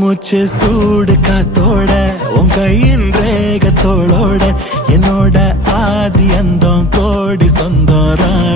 மூச்சு சூடு காத்தோட உன் கையின் ரேகத்தோளோட என்னோட ஆதி அந்தம் கோடி சொந்தம்